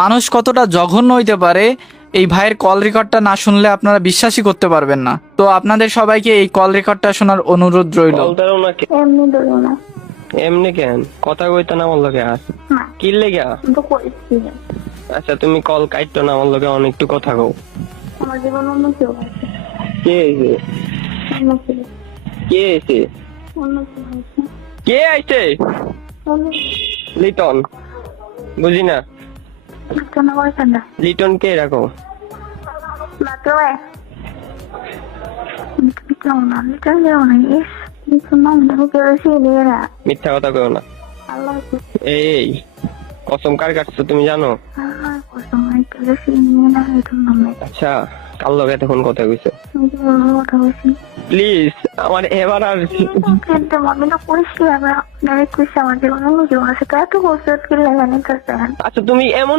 মানুষ কতটা জঘন্য হইতে পারে এই ভাইয়ের কল রেকর্ডটা না শুনলে আপনারা বিশ্বাসই করতে পারবেন না। তো আপনাদের সবাইকে এই কল রেকর্ডটা শোনার অনুরোধ রইল। এমনি ধরো না। এমনি কেন কথা কইতা না আমার লগে আর না কি লেগা? তো কইছি না। আচ্ছা তুমি কল কাটতো না আমার লগে অনেক একটু কথা কও। আমার জীবন অন্য কেউ আছে। কে এসে? অন্য কেউ। কে এসে? অন্য কেউ আছে। কে আইছে? অন্য লিটন বুঝি না। কেন বলছেন না? লিটন কে রাখো? মাত্র কেমন আমি কেন যাবো না? নাম দেখো কেউ এসে নিয়ে না। মিথ্যা কথা কও না। আল্লাহ এই কসম কার কাটছো তুমি জানো? আল্লাহ কসম কেউ এসে নিয়ে না এটার নামে। আচ্ছা কার লগে তখন কথা কইছে? আমি কি বলবো কথা বলছি? প্লিজ আমার এবার আর কিন্তু আমি তো কইছি আমরা ডাইরেক্ট কইছি আমার জীবন অন্য জীবন আছে তো এত বছর কি লাগে না। আচ্ছা তুমি এমন